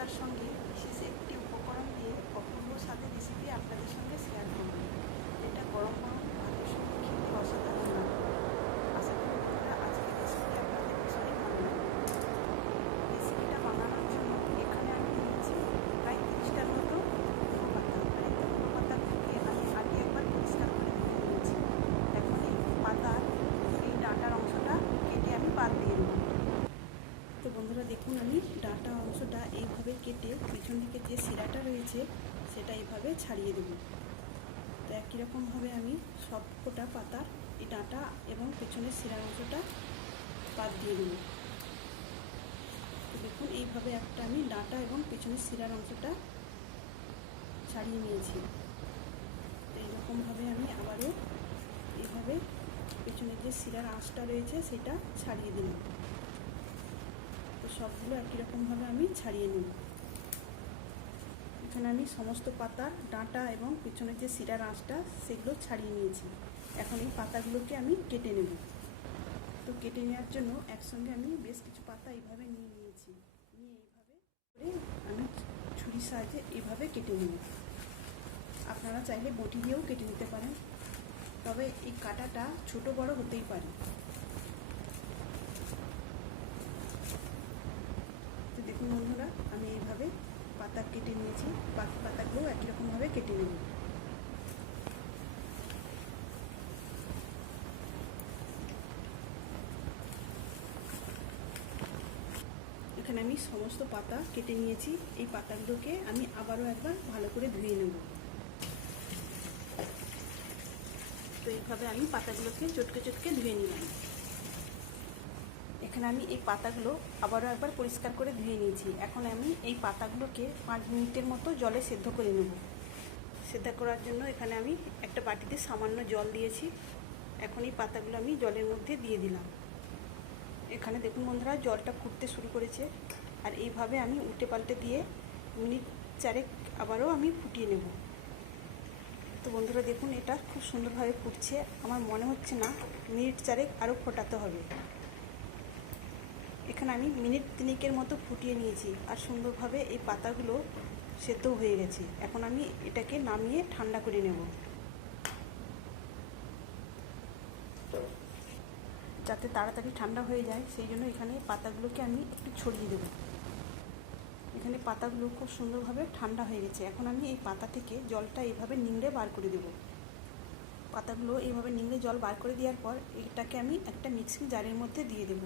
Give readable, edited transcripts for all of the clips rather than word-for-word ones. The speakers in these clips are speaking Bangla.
পাতার সঙ্গে বিশেষ একটি উপকরণ দিয়ে অপূর্ব স্বাদের রেসিপি আপনাদের সঙ্গে শেয়ার করব। এটা গরম গরম ভাতের সঙ্গে খেতে অসাধারণ লাগে। আশা করি বন্ধুরা আজকের রেসিপি আপনাদের ভীষণই ভালো লাগবে। রেসিপিটা বানানোর জন্য এখানে আমি নিয়েছি প্রায় 30টার মতো কুমড়ো পাতা। আর এই কুমড়ো পাতাগুলোকে আমি আগে একবার পরিষ্কার করে ধুয়ে নিয়েছি। এখন এই পাতার এই ডাঁটার অংশটা কেটে আমি বাদ দিয়ে দেবো। তো বন্ধুরা দেখুন, আমি ডাঁটা অংশটা এইভাবে কেটে পিছন দিকে যে শিরাটা রয়েছে সেটা এইভাবে ছাড়িয়ে দেব। তো একই রকমভাবে আমি সব কটা পাতার এই ডাঁটা এবং পেছনের শিরার অংশটা বাদ দিয়ে দেব। তো দেখুন এইভাবে একটা আমি ডাঁটা এবং পেছনের শিরার অংশটা ছাড়িয়ে নিয়েছি। তো এইরকমভাবে আমি আবারও এইভাবে পেছনের যে শিরার আঁশটা রয়েছে সেটা ছাড়িয়ে দিলাম। তো সবগুলো একই রকমভাবে আমি ছাড়িয়ে নেব। এখানে আমি সমস্ত পাতার ডাঁটা এবং পিছনের যে শিরার আঁশটা সেগুলো ছাড়িয়ে নিয়েছি। এখন এই পাতাগুলোকে আমি কেটে নেব। তো কেটে নেওয়ার জন্য একসঙ্গে আমি বেশ কিছু পাতা এইভাবে নিয়ে নিয়েছি। নিয়ে এইভাবে করে আমি ছুরির সাহায্যে এইভাবে কেটে নেব। আপনারা চাইলে বটি দিয়েও কেটে নিতে পারেন, তবে এই কাটাটা ছোট বড় হতেই পারে। তো দেখুন বন্ধুরা, আমি এইভাবে পাতা কেটে নিয়েছি। বাকি পাতাগুলো একই রকমভাবে কেটে নেব। এখানে আমি সমস্ত পাতা কেটে নিয়েছি। এই পাতাগুলোকে আমি আবারও একবার ভালো করে ধুয়ে নেব। তো এইভাবে আমি পাতাগুলোকে চটকে চটকে ধুয়ে নিলাম। এখানে আমি এই পাতাগুলো আবারও একবার পরিষ্কার করে ধুয়ে নিয়েছি। এখন আমি এই পাতাগুলোকে 5 মিনিটের মতো জলে সেদ্ধ করে নেব। সেদ্ধ করার জন্য এখানে আমি একটা বাটিতে সামান্য জল দিয়েছি। এখন এই পাতাগুলো আমি জলের মধ্যে দিয়ে দিলাম। এখানে দেখুন বন্ধুরা, জলটা ফুটতে শুরু করেছে। আর এইভাবে আমি উল্টে পাল্টে দিয়ে মিনিট 4 আবারও আমি ফুটিয়ে নেব। তো বন্ধুরা দেখুন, এটা খুব সুন্দরভাবে ফুটছে। আমার মনে হচ্ছে না মিনিট 4 আরও ফোটাতে হবে। এখানে আমি মিনিট 3 মতো ফুটিয়ে নিয়েছি। আর সুন্দরভাবে এই পাতাগুলো সেদ্ধ হয়ে গেছে। এখন আমি এটাকে নামিয়ে ঠান্ডা করে নেব। যাতে তাড়াতাড়ি ঠান্ডা হয়ে যায় সেই জন্য এখানে পাতাগুলোকে আমি একটু ছড়িয়ে দেব। এখানে পাতাগুলো খুব সুন্দরভাবে ঠান্ডা হয়ে গেছে। এখন আমি এই পাতা থেকে জলটা এইভাবে নিংড়ে বার করে দেব। পাতাগুলো এইভাবে নিংড়ে জল বার করে দেওয়ার পর এটাকে আমি একটা মিক্সিং জারের মধ্যে দিয়ে দেব।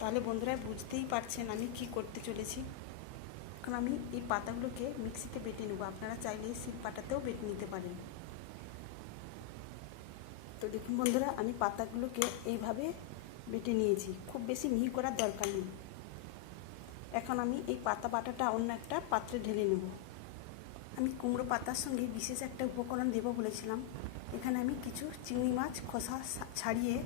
তাহলে বন্ধুরা বুঝতেই পারছেন আমি কি করতে চলেছি। এখন আমি এই পাতাগুলোকে মিক্সিতে বেটে নেব। আপনারা চাইলে শিলপাটাতেও বেটে নিতে পারেন। তো দেখুন বন্ধুরা, আমি পাতাগুলোকে এইভাবে বেটে নিয়েছি। খুব বেশি মিহি করার দরকার নেই। এখন আমি এই পাতা বাটাটা অন্য একটা পাত্রে ঢেলে নেব। আমি কুমড়ো পাতার সঙ্গে বিশেষ একটা উপকরণ দেব বলেছিলাম। এখানে আমি কিছু চিংড়ি মাছ খোসা ছাড়িয়ে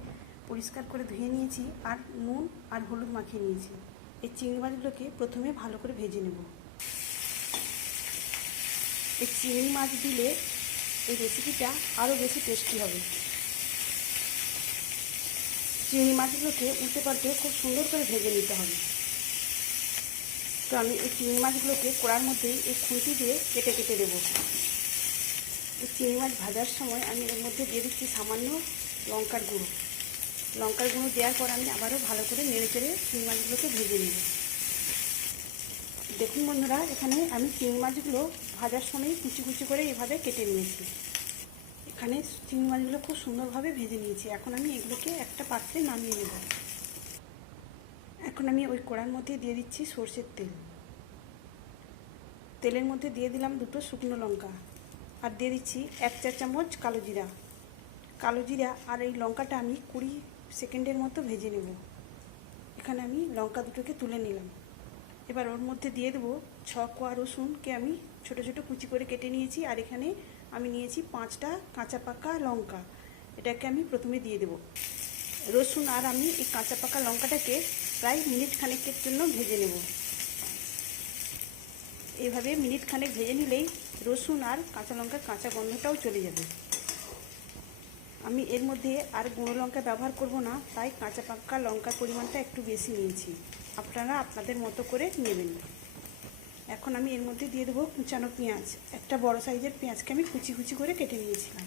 পরিষ্কার করে ধুয়ে নিয়েছি আর নুন আর হলুদ মাখিয়ে নিয়েছি। এই চিংড়ি মাছগুলোকে প্রথমে ভালো করে ভেজে নেব। এই চিংড়ি মাছ দিলে এই রেসিপিটা আরও বেশি টেস্টি হবে। চিংড়ি মাছগুলোকে উল্টে পাল্টে খুব সুন্দর করে ভেজে নিতে হবে। তো আমি এই চিংড়ি মাছগুলোকে কড়ার মধ্যে এই খুন্তি দিয়ে কেটে কেটে দেবো। এই চিংড়ি মাছ ভাজার সময় আমি এর মধ্যে দিয়ে দিচ্ছি সামান্য লঙ্কার গুঁড়ো। লঙ্কার গুঁড়ো দেওয়ার পর আমি আবারও ভালো করে নেড়ে চেড়ে চিংড়ি মাছগুলোকে ভেজে নেব। দেখুন বন্ধুরা, এখানে আমি চিংড়ি মাছগুলো ভাজার সময় কুচি কুচি করে এভাবে কেটে নিয়েছি। এখানে চিংড়ি মাছগুলো খুব সুন্দরভাবে ভেজে নিয়েছি। এখন আমি এগুলোকে একটা পাত্রে নামিয়ে নেব। এখন আমি ওই কড়ার মধ্যে দিয়ে দিচ্ছি সরষের তেল। তেলের মধ্যে দিয়ে দিলাম 2টো শুকনো লঙ্কা আর দিয়ে দিচ্ছি 1 চা চামচ কালো জিরা। কালো জিরা আর এই লঙ্কাটা আমি 20 সেকেন্ডের মতো ভেজে নেব। এখানে আমি লঙ্কা দুটোকে তুলে নিলাম। এবার ওর মধ্যে দিয়ে দেবো 6 কোয়া রসুনকে আমি ছোট ছোট কুচি করে কেটে নিয়েছি। আর এখানে আমি নিয়েছি 5টা কাঁচা পাকা লঙ্কা। এটাকে আমি প্রথমে দিয়ে দেব। রসুন আর আমি এই কাঁচা পাকা লঙ্কাটাকে প্রায় মিনিট খানেকের জন্য ভেজে নেব। এইভাবে মিনিট খানেক ভেজে নিলেই রসুন আর কাঁচা লঙ্কার কাঁচা গন্ধটাও চলে যাবে। আমি এর মধ্যে আর গুঁড়ো লঙ্কা ব্যবহার করব না, তাই কাঁচা পাকা লঙ্কার পরিমাণটা একটু বেশি নিয়েছি। আপনারা আপনাদের মতো করে নেবেন। এখন আমি এর মধ্যে দিয়ে দেবো কুচানো পেঁয়াজ। একটা বড় সাইজের পেঁয়াজকে আমি কুচি কুচি করে কেটে নিয়েছিলাম।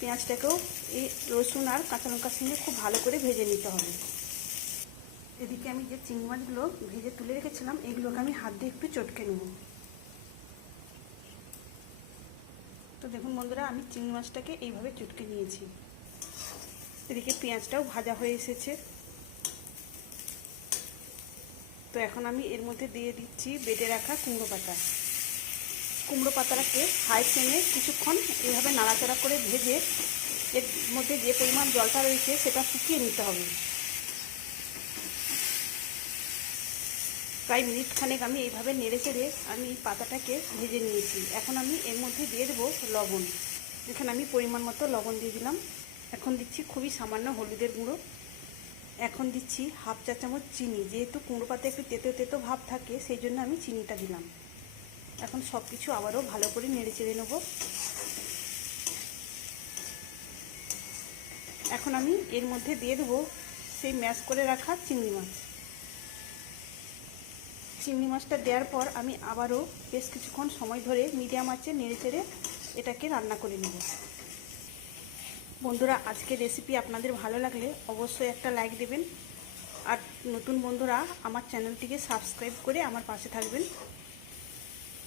পেঁয়াজটাকেও এই রসুন আর কাঁচা লঙ্কার সঙ্গে খুব ভালো করে ভেজে নিতে হবে। এদিকে আমি যে চিংড়ি মাছগুলো ভেজে তুলে রেখেছিলাম, এগুলোকে আমি হাত দিয়ে একটু চটকে নেব। তো দেখুন বন্ধুরা, আমি চিংড়ি মাছটাকে এইভাবে চটকে নিয়েছি। এদিকে পেঁয়াজটাও ভাজা হয়ে এসেছে। তো এখন আমি এর মধ্যে দিয়ে দিচ্ছি বেটে রাখা কুমড়ো পাতা। কুমড়ো পাতাটাকে হাই ফ্লেমে কিছুক্ষণ এইভাবে নাড়াচাড়া করে ভেজে এর মধ্যে যে পরিমাণ জলটা রয়েছে সেটা শুকিয়ে নিতে হবে। প্রায় মিনিট খানেক আমি এইভাবে নেড়ে চেড়ে আমি পাতাটাকে ভেজে নিয়েছি। এখন আমি এর মধ্যে দিয়ে দেবো লবণ। এখানে আমি পরিমাণ মতো লবণ দিয়ে দিলাম। এখন দিচ্ছি খুবই সামান্য হলুদের গুঁড়ো। এখন দিচ্ছি হাফ চা চামচ চিনি। যেহেতু কুমড়ো পাতা একটু তেতো তেতো ভাব থাকে, সেই জন্য আমি চিনিটা দিলাম। এখন সব কিছু আবারও ভালো করে নেড়ে চেড়ে নেব। এখন আমি এর মধ্যে দিয়ে দেবো সেই ম্যাশ করে রাখা চিংড়ি মাছ। চিংড়ি মাছটা দেওয়ার পর আমি আবারও বেশ কিছুক্ষণ সময় ধরে মিডিয়াম আঁচে নেড়ে চেড়ে এটাকে রান্না করে নেব। বন্ধুরা, আজকের রেসিপি আপনাদের ভালো লাগলে অবশ্যই একটা লাইক দেবেন। আর নতুন বন্ধুরা আমার চ্যানেলটিকে সাবস্ক্রাইব করে আমার পাশে থাকবেন।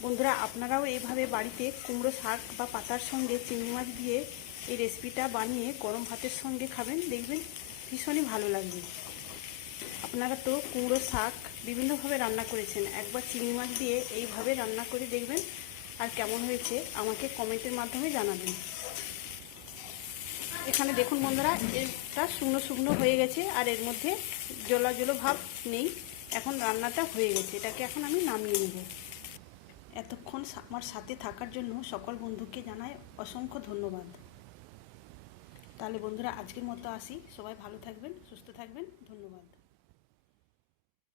বন্ধুরা, আপনারাও এইভাবে বাড়িতে কুমড়ো শাক বা পাতার সঙ্গে চিংড়ি মাছ দিয়ে এই রেসিপিটা বানিয়ে গরম ভাতের সঙ্গে খাবেন, দেখবেন ভীষণই ভালো লাগবে। আপনারা তো কুমড়ো শাক বিভিন্নভাবে রান্না করেছেন, একবার চিংড়ি মাছ দিয়ে এইভাবে রান্না করে দেখবেন, আর কেমন হয়েছে আমাকে কমেন্টের মাধ্যমে জানাবেন। এখানে দেখুন বন্ধুরা, এটা শুকনো শুকনো হয়ে গেছে আর এর মধ্যে জলা জলো ভাব নেই। এখন রান্নাটা হয়ে গেছে, এটাকে এখন আমি নামিয়ে নেব। এতক্ষণ আমার সাথে থাকার জন্য সকল বন্ধুকে জানাই অসংখ্য ধন্যবাদ। তাহলে বন্ধুরা, আজকের মতো আসি। সবাই ভালো থাকবেন, সুস্থ থাকবেন। ধন্যবাদ।